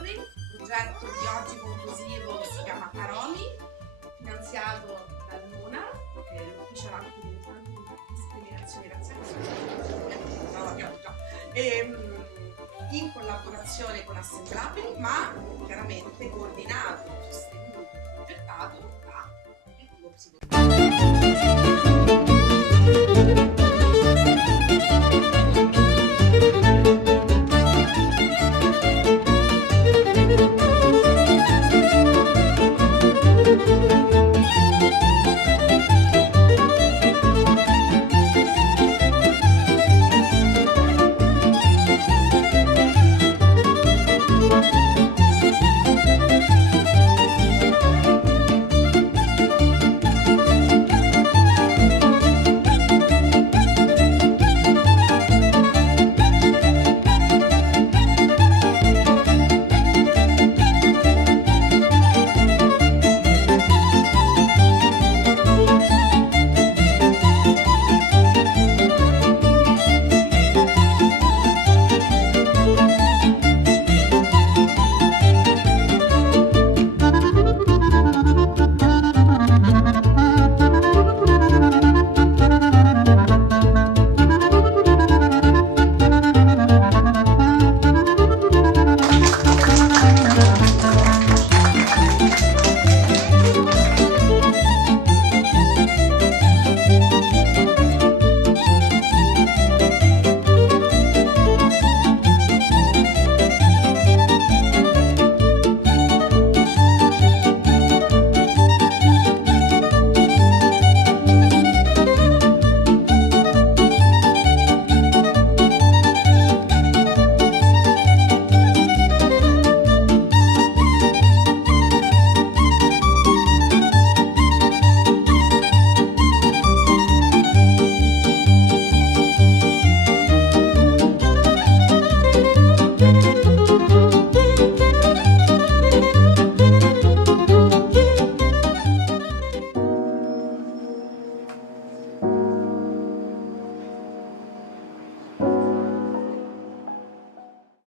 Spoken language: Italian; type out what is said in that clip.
Corri, progetto di oggi conclusivo che si chiama Aromi, finanziato dal MUNA, che è l'ufficio anche di discriminazioni razziali, no, l'abbiamo già, in collaborazione con Assemblabili, ma chiaramente coordinato, sostenuto e progettato da Obiettivo Psicologico.